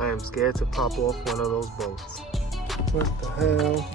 I am scared to pop off one of those boats. What the hell?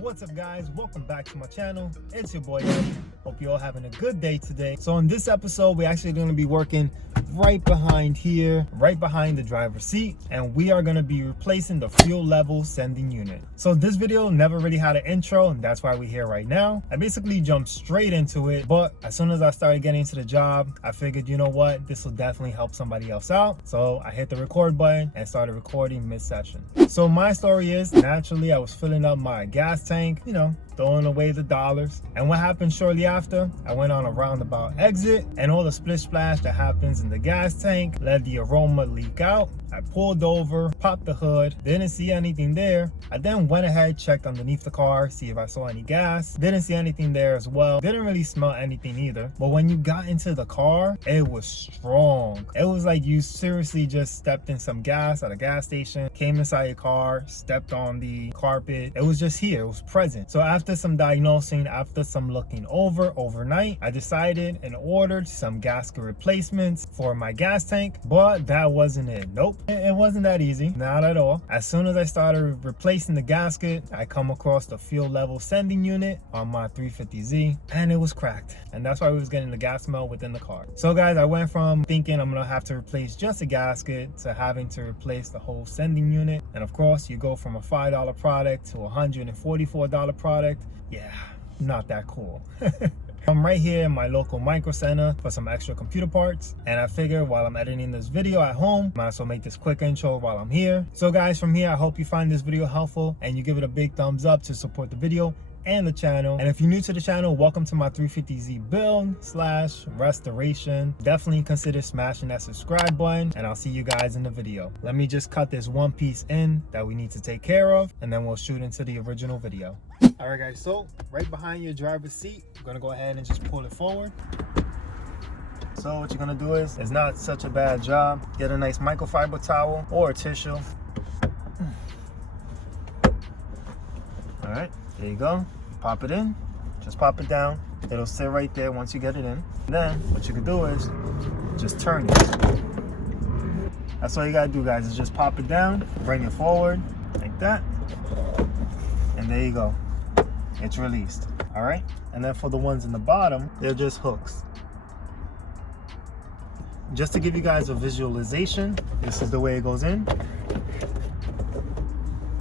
What's up guys, welcome back to my channel. It's your boy Eddie. Hope you're all having a good day today. So in this episode, we're actually going to be working right behind here, right behind the driver's seat, and we are going to be replacing the fuel level sending unit. So this video never really had an intro, and that's why we're here right now. I basically jumped straight into it, but as soon as I started getting into the job, I figured, you know what, this will definitely help somebody else out. So I hit the record button and started recording mid-session. So my story is, naturally I was filling up my gas tank, you know, throwing away the dollars. And what happened shortly after, I went on a roundabout exit, and all the splish splash that happens in the gas tank let the aroma leak out. I pulled over, popped the hood, didn't see anything there. I then went ahead, checked underneath the car, see if I saw any gas. Didn't see anything there as well. Didn't really smell anything either. But when you got into the car, it was strong. It was like you seriously just stepped in some gas at a gas station, came inside your car, stepped on the carpet. It was just here, it was present. So after some diagnosing, after some looking over overnight, I decided and ordered some gasket replacements for my gas tank, but that wasn't it. Nope. It wasn't that easy, not at all. As soon as I started replacing the gasket, I come across the fuel level sending unit on my 350z, and it was cracked. And that's why we was getting the gas smell within the car. So guys, I went from thinking I'm gonna have to replace just a gasket to having to replace the whole sending unit. And of course, you go from a $5 product to a $144 product. Yeah, not that cool. I'm right here in my local micro center for some extra computer parts, and I figured while I'm editing this video at home, might as well make this quick intro while I'm here. So guys, from here, I hope you find this video helpful and you give it a big thumbs up to support the video and the channel. And if you're new to the channel, welcome to my 350z build / restoration. Definitely consider smashing that subscribe button, and I'll see you guys in the video. Let me just cut this one piece in that we need to take care of, and then we'll shoot into the original video. All right guys, so right behind your driver's seat, I'm gonna go ahead and just pull it forward. So what you're gonna do is, it's not such a bad job. Get a nice microfiber towel or a tissue. All right, there you go. Pop it in, just pop it down. It'll sit right there once you get it in. Then what you can do is just turn it. That's all you gotta do guys, is just pop it down, bring it forward like that, and there you go. It's released. All right, and then for the ones in the bottom, they're just hooks. Just to give you guys a visualization, this is the way it goes in,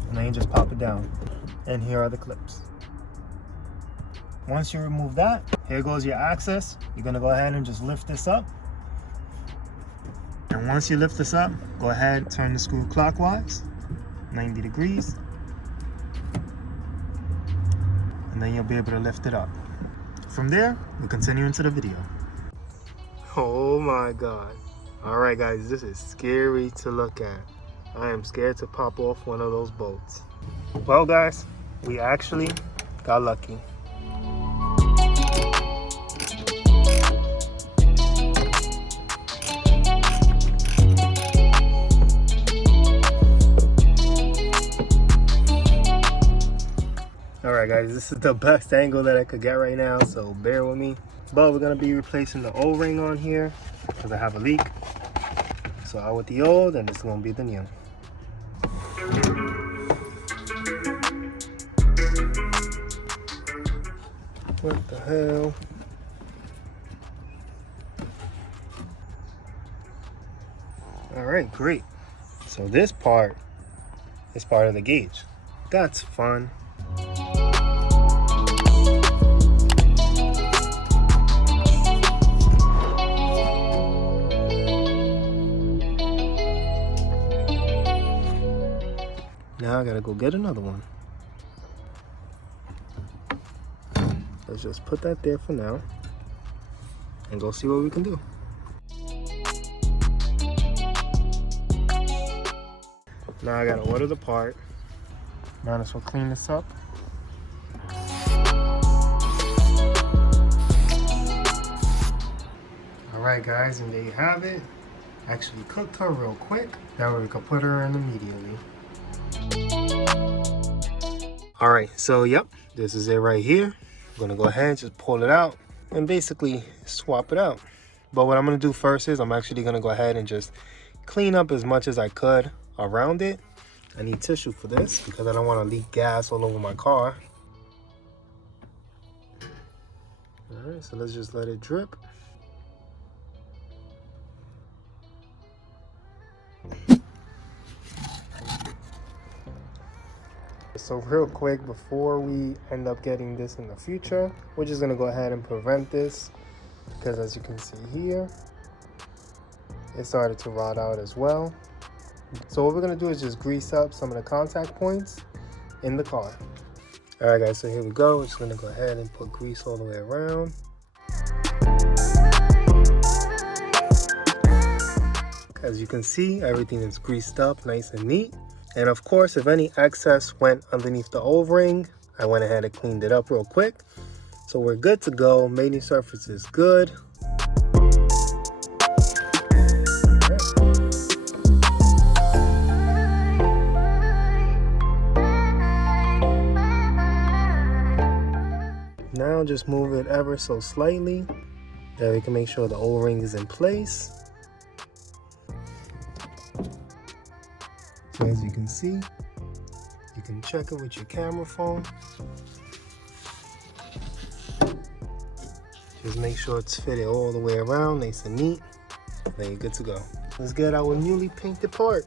and then you just pop it down. And here are the clips. Once you remove that, here goes your access. You're gonna go ahead and just lift this up. And once you lift this up, go ahead, turn the screw clockwise, 90 degrees. And then you'll be able to lift it up. From there, we'll continue into the video. Oh my God. All right guys, this is scary to look at. I am scared to pop off one of those boats. Well guys, we actually got lucky. Alright guys, this is the best angle that I could get right now, so bear with me. But we're going to be replacing the O-ring on here because I have a leak. So out with the old, and this is going to be the new. What the hell? Alright, great. So this part is part of the gauge. That's fun. Now I gotta go get another one. Let's just put that there for now and go see what we can do. Now I gotta order the part. Might as well clean this up. Alright guys, and there you have it. Actually cooked her real quick. That way we can put her in immediately. Alright, so yep, this is it right here. I'm gonna go ahead and just pull it out and basically swap it out. But what I'm gonna do first is I'm actually gonna go ahead and just clean up as much as I could around it. I need tissue for this because I don't want to leak gas all over my car. Alright, so let's just let it drip. So real quick, before we end up getting this in the future, we're just gonna go ahead and prevent this because as you can see here, it started to rot out as well. So what we're gonna do is just grease up some of the contact points in the car. All right guys, so here we go. We're just gonna go ahead and put grease all the way around. As you can see, everything is greased up nice and neat. And of course, if any excess went underneath the O-ring, I went ahead and cleaned it up real quick. So we're good to go. Mating surface is good. Now just move it ever so slightly. That we can make sure the O-ring is in place. So as you can see, you can check it with your camera phone. Just make sure it's fitted all the way around, nice and neat. Then you're good to go. Let's get our newly painted part.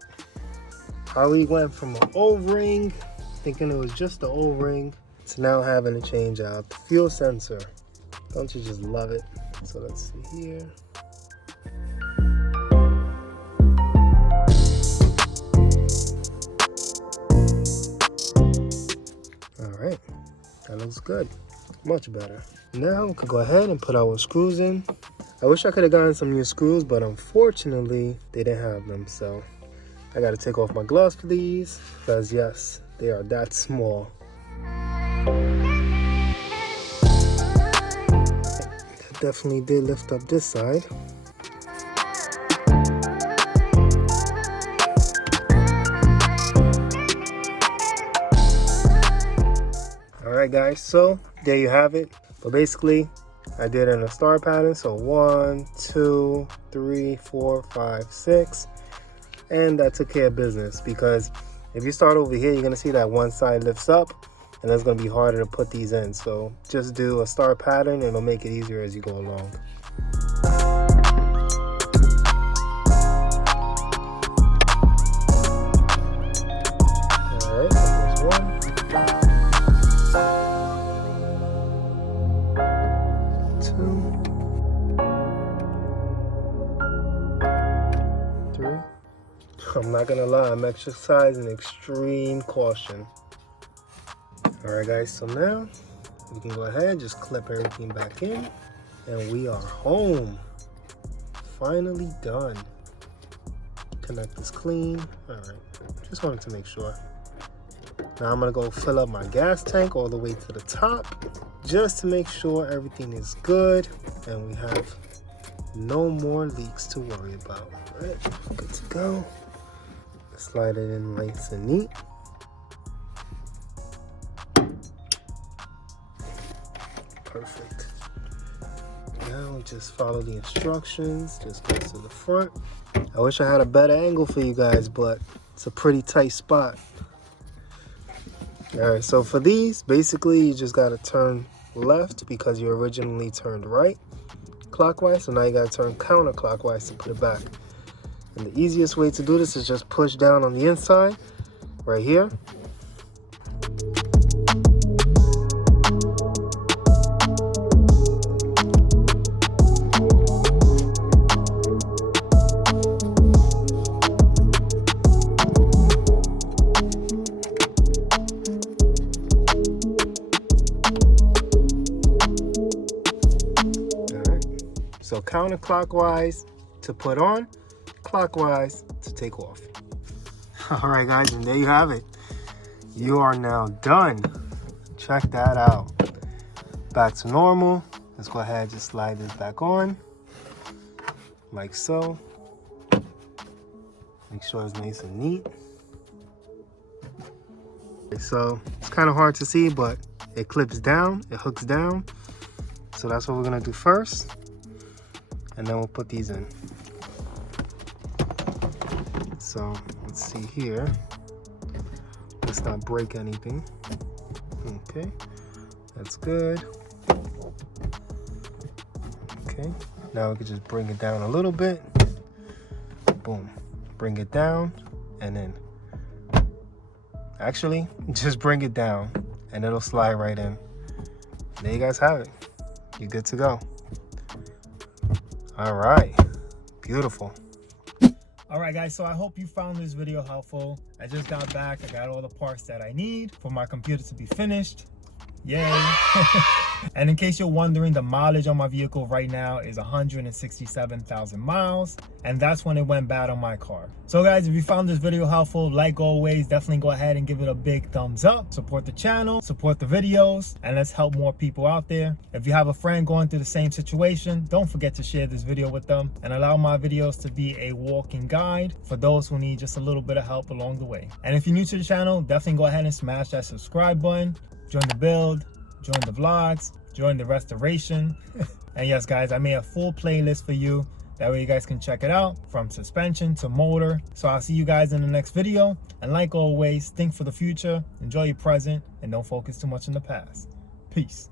How we went from an O-ring, thinking it was just the O-ring, to now having to change out the fuel sensor. Don't you just love it? So let's see here. Alright, that looks good. Much better. Now we can go ahead and put our screws in. I wish I could have gotten some new screws, but unfortunately they didn't have them, so I gotta take off my gloves for these, because yes, they are that small. That definitely did lift up this side. Alright guys, so there you have it. But basically, I did it in a star pattern. So 1, 2, 3, 4, 5, 6. And that took care of business, because if you start over here, you're going to see that one side lifts up. And that's going to be harder to put these in. So just do a star pattern and it'll make it easier as you go along. Alright, so there's 1. 2, 3. I'm not gonna lie, I'm exercising extreme caution. Alright guys, so now we can go ahead and just clip everything back in, and we are home. Finally done. Connect this clean. Alright, just wanted to make sure. Now I'm gonna go fill up my gas tank all the way to the top, just to make sure everything is good and we have no more leaks to worry about. All right, good to go. Slide it in nice and neat. Perfect. Now we just follow the instructions, just go to the front. I wish I had a better angle for you guys, but it's a pretty tight spot. All right, so for these, basically you just gotta turn left because you originally turned right clockwise, so now you gotta turn counterclockwise to put it back. And the easiest way to do this is just push down on the inside right here. So counterclockwise to put on, clockwise to take off. All right, guys, and there you have it. You are now done. Check that out. Back to normal. Let's go ahead and just slide this back on, like so. Make sure it's nice and neat. Okay, so it's kind of hard to see, but it clips down, it hooks down. So that's what we're gonna do first. And then we'll put these in. So let's see here. Let's not break anything. Okay, that's good. Okay, now we can just bring it down a little bit. Boom, bring it down, and then actually just bring it down and it'll slide right in. There you guys have it. You're good to go. All right, beautiful. All right, guys, so I hope you found this video helpful. I just got back. I got all the parts that I need for my computer to be finished. Yay. And in case you're wondering, the mileage on my vehicle right now is 167,000 miles, and that's when it went bad on my car. So guys, if you found this video helpful, like always, definitely go ahead and give it a big thumbs up. Support the channel, support the videos, and let's help more people out there. If you have a friend going through the same situation, don't forget to share this video with them and allow my videos to be a walking guide for those who need just a little bit of help along the way. And if you're new to the channel, definitely go ahead and smash that subscribe button. Join the build, join the vlogs, join the restoration. And yes, guys, I made a full playlist for you. That way you guys can check it out from suspension to motor. So I'll see you guys in the next video. And like always, think for the future, enjoy your present, and don't focus too much on the past. Peace.